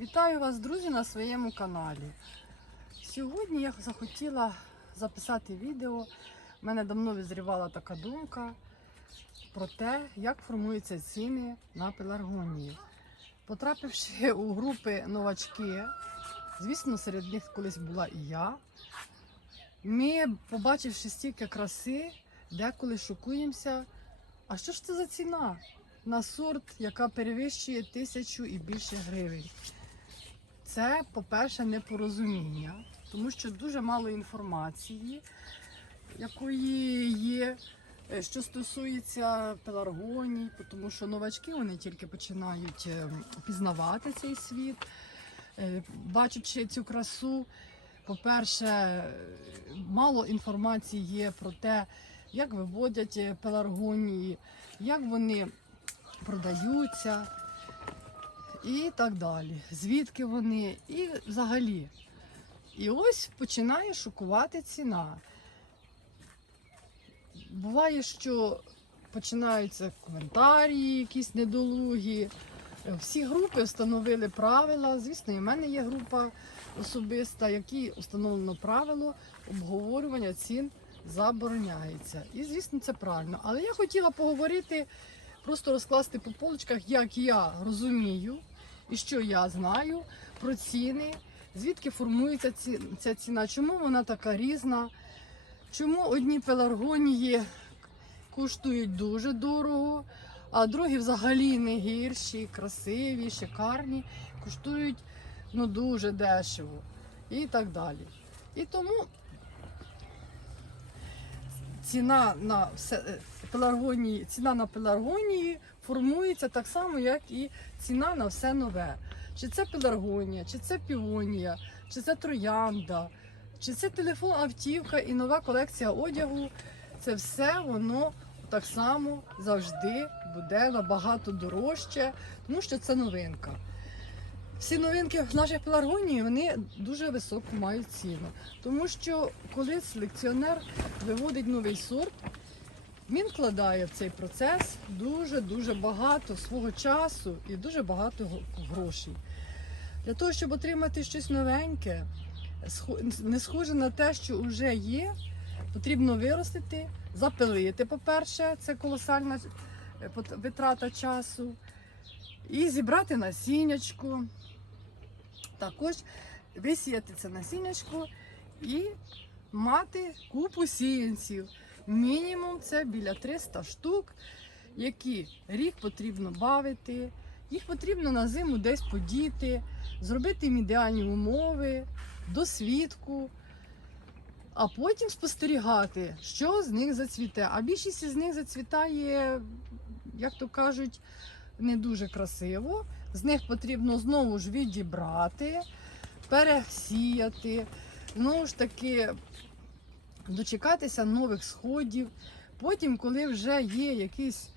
Вітаю вас, друзі, на своєму каналі. Сьогодні я захотіла записати відео. У мене давно визрівала така думка про те, як формуються ціни на пеларгонії. Потрапивши у групи новачки, звісно, серед них колись була і я. Ми, побачивши стільки краси, деколи шокуємося. А що ж це за ціна на сорт, яка перевищує тисячу і більше гривень? Це, по-перше, непорозуміння, тому що дуже мало інформації, якої є, е, що стосується пеларгоній, тому що новачки вони тільки починають е, пізнавати цей світ, Е, бачачи цю красу. По-перше, мало інформації є про те, як виводять пеларгонії, як вони продаються і так далі. Звідки вони і взагалі. І ось починає шокувати ціна. Буває, що починаються коментарі, якісь недолугі. Всі групи встановили правила. Звісно, і в мене є група особиста, якій встановлено правило обговорювання цін забороняється. І звісно, це правильно. Але я хотіла поговорити, просто розкласти по полочках, як я розумію і що я знаю про ціни, звідки формується ці- ця ціна, чому вона така різна, чому одні пеларгонії коштують дуже дорого, а другі взагалі не гірші, красиві, шикарні, коштують ну, дуже дешево? І так далі. І тому ціна на все, е, пеларгонії, ціна на пеларгонії формується так само, як і ціна на все нове. Чи це пеларгонія, чи це півонія, чи це троянда, чи це телефон, автівка і нова колекція одягу. Це все воно так само завжди буде набагато дорожче, тому що це новинка. Всі новинки в наших пеларгонії вони дуже високу мають ціну. Тому що коли селекціонер виводить новий сорт, він вкладає в цей процес дуже-дуже багато свого часу і дуже багато грошей. Для того, щоб отримати щось новеньке, не схоже на те, що вже є, потрібно виростити, запилити, по-перше, це колосальна е, витрата часу. І зібрати насіннячку. Також висіяти це насіннячко і мати купу сіянців. Мінімум це біля 300 штук, які рік потрібно бавити, їх потрібно на зиму десь подіти, зробити їм ідеальні умови, досвідку, а потім спостерігати, що з них зацвіте. А більшість із них зацвітає, як то кажуть, не дуже красиво. З них потрібно знову ж відібрати, пересіяти, знову ж таки дочекатися нових сходів. Потім, коли вже є якийсь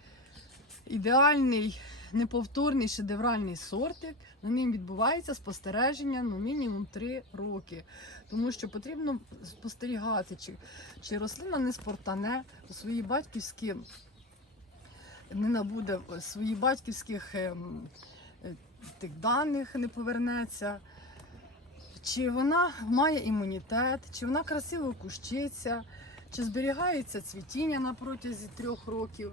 ідеальний, неповторний шедевральний сортик, на ним відбувається спостереження ну, мінімум 3 роки. Тому що потрібно спостерігати, чи, чи рослина не спортане у свої батьківські не набуде своїх батьківських ем, е, тих даних, не повернеться, чи вона має імунітет, чи вона красиво кущиться, чи зберігається цвітіння на протязі трьох років,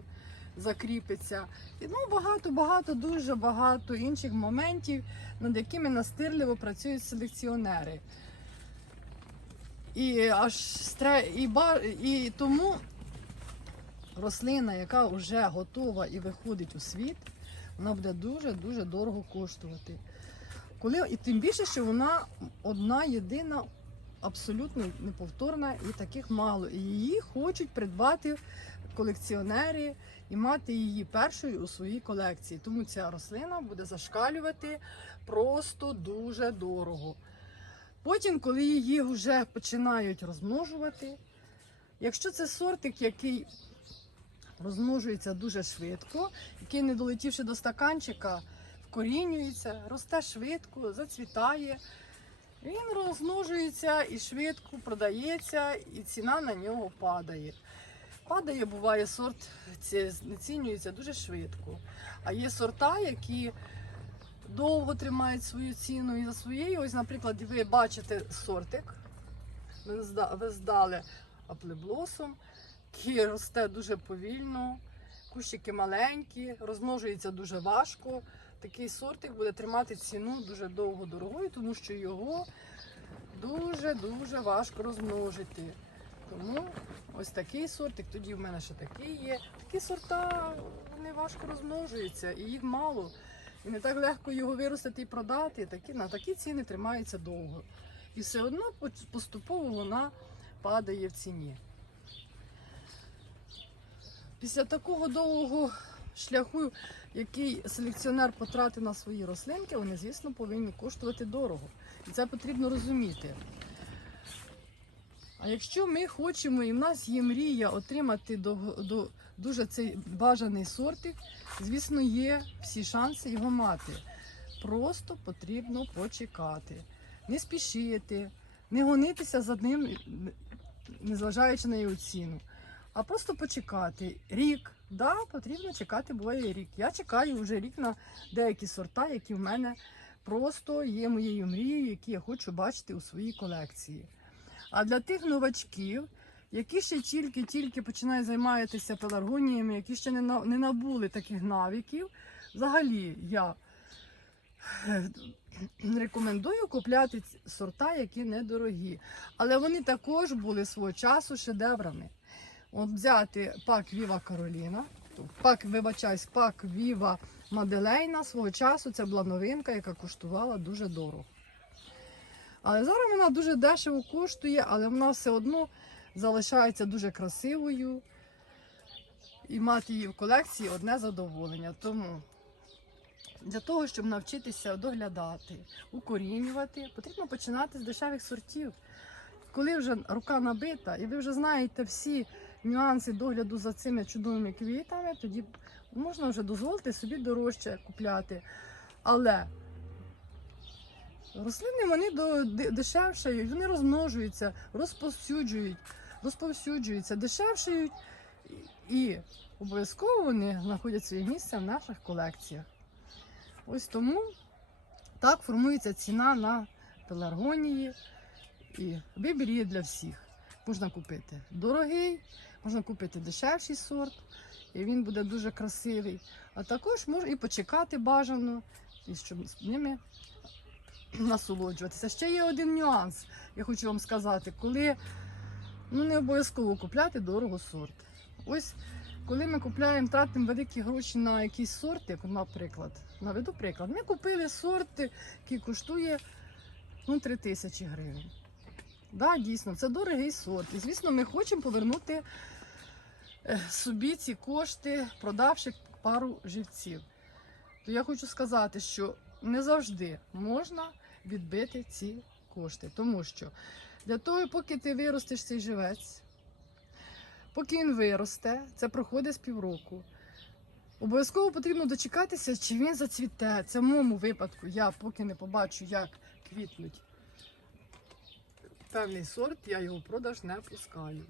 закріпиться. І ну, багато, багато, дуже багато інших моментів, над якими настирливо працюють селекціонери. І аж стре... і, ба... і тому рослина, яка вже готова і виходить у світ, вона буде дуже-дуже дорого коштувати. Коли, і тим більше, що вона одна єдина, абсолютно неповторна, і таких мало. І її хочуть придбати колекціонери і мати її першою у своїй колекції. Тому ця рослина буде зашкалювати просто дуже дорого. Потім, коли її вже починають розмножувати, якщо це сортик, який розмножується дуже швидко, який, не долетівши до стаканчика, вкорінюється, росте швидко, зацвітає. Він розмножується і швидко продається, і ціна на нього падає. Падає, буває, сорт ці- знецінюється дуже швидко. А є сорта, які довго тримають свою ціну і за своєю. Ось, наприклад, ви бачите сортик. Ви здали аплеблосом, який росте дуже повільно, кущики маленькі, розмножується дуже важко. Такий сортик буде тримати ціну дуже довго дорогою, тому що його дуже-дуже важко розмножити. Тому ось такий сортик, тоді в мене ще такий є. Такі сорта вони важко розмножуються і їх мало. І не так легко його виростити і продати. Такі, на такі ціни тримаються довго. І все одно поступово вона падає в ціні. Після такого довгого шляху, який селекціонер потратив на свої рослинки, вони, звісно, повинні коштувати дорого. І це потрібно розуміти. А якщо ми хочемо, і в нас є мрія отримати до, до, дуже цей бажаний сортик, звісно, є всі шанси його мати. Просто потрібно почекати, не спішити, не гонитися за ним, незважаючи на його ціну, а просто почекати. Рік, да, потрібно чекати, буває рік. Я чекаю вже рік на деякі сорта, які в мене просто є моєю мрією, які я хочу бачити у своїй колекції. А для тих новачків, які ще тільки-тільки починають займатися пеларгоніями, які ще не, на- не набули таких навиків, взагалі я е, рекомендую купляти сорта, які недорогі. Але вони також були свого часу шедеврами. От взяти пак Віва Кароліна, пак, вибачаюсь, пак Віва Маделейна свого часу це була новинка, яка коштувала дуже дорого. Але зараз вона дуже дешево коштує, але вона все одно залишається дуже красивою. І мати її в колекції одне задоволення. Тому для того, щоб навчитися доглядати, укорінювати, потрібно починати з дешевих сортів. Коли вже рука набита, і ви вже знаєте всі нюанси догляду за цими чудовими квітами, тоді можна вже дозволити собі дорожче купляти. Але рослини вони дешевшають, вони розмножуються, розповсюджують, розповсюджуються, дешевшають і- обов'язково вони знаходять своє місце в наших колекціях. Ось тому так формується ціна на пеларгонії і вибір для всіх. Можна купити дорогий, можна купити дешевший сорт, і він буде дуже красивий. А також можна і почекати бажано, і щоб з ними насолоджуватися. Ще є один нюанс, я хочу вам сказати, коли ну, не обов'язково купляти дорого сорт. Ось коли ми купляємо, тратимо великі гроші на якийсь сорт, як, наприклад, наведу приклад, ми купили сорт, який коштує ну, 3 тисячі гривень. Да, дійсно, це дорогий сорт. І звісно, ми хочемо повернути собі ці кошти, продавши пару живців. То я хочу сказати, що не завжди можна відбити ці кошти. Тому що для того, поки ти виростеш цей живець, поки він виросте, це проходить з півроку. Обов'язково потрібно дочекатися, чи він зацвіте. Це в моєму випадку. Я поки не побачу, як квітнуть певний сорт, я його продаж не пускаю.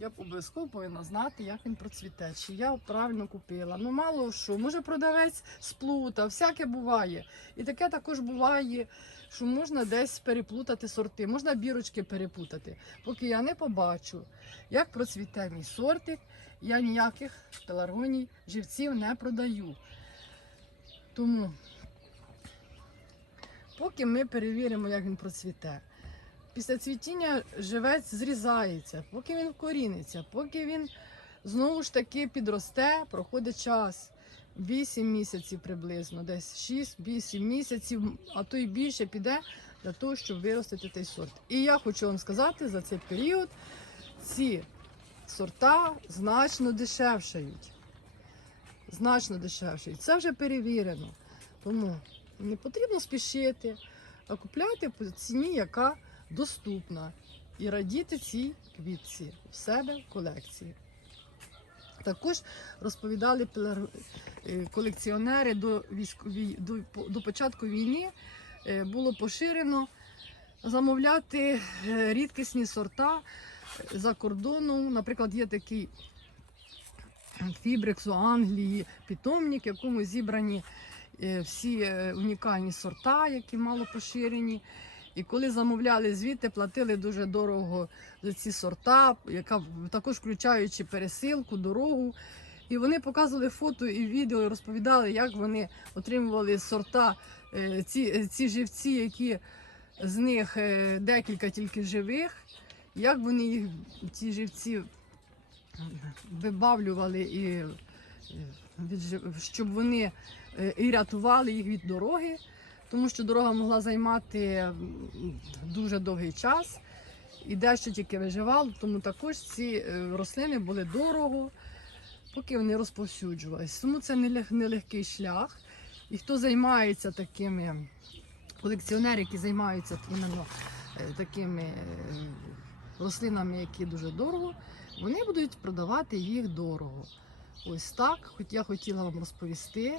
Я обов'язково повинна знати, як він процвіте, чи я правильно купила. Ну, мало що, може продавець сплутав, всяке буває. І таке також буває, що можна десь переплутати сорти, можна бірочки перепутати. Поки я не побачу, як процвіте мій сортик, я ніяких пеларгоній живців не продаю. Тому, поки ми перевіримо, як він процвіте. Після цвітіння живець зрізається, поки він вкоріниться, поки він знову ж таки підросте, проходить час. 8 місяців приблизно, десь 6-8 місяців, а то й більше піде для того, щоб виростити цей сорт. І я хочу вам сказати, за цей період ці сорта значно дешевшають. Значно дешевшають. Це вже перевірено. Тому не потрібно спішити, а купляти по ціні, яка доступна, і радіти цій квітці в себе в колекції. Також розповідали е, колекціонери до, військові, до, до початку війни е, було поширено замовляти е, рідкісні сорта за кордоном. Наприклад, є такий фібрекс у Англії, питомник, в якому зібрані всі унікальні сорта, які мало поширені. І коли замовляли звідти, платили дуже дорого за ці сорта, яка також включаючи пересилку, дорогу. І вони показували фото і відео, розповідали, як вони отримували сорта, е, ці, е, ці живці, які з них е, декілька тільки живих, як вони їх ці живці вибавлювали і щоб вони і рятували їх від дороги, тому що дорога могла займати дуже довгий час. І дещо тільки виживало, тому також ці е, рослини були дорого, поки вони розповсюджувалися. Тому це нелег- нелегкий шлях. І хто займається такими колекціонери, які займаються іменно е, такими е, рослинами, які дуже дорого, вони будуть продавати їх дорого. Ось так, хоч я хотіла вам розповісти.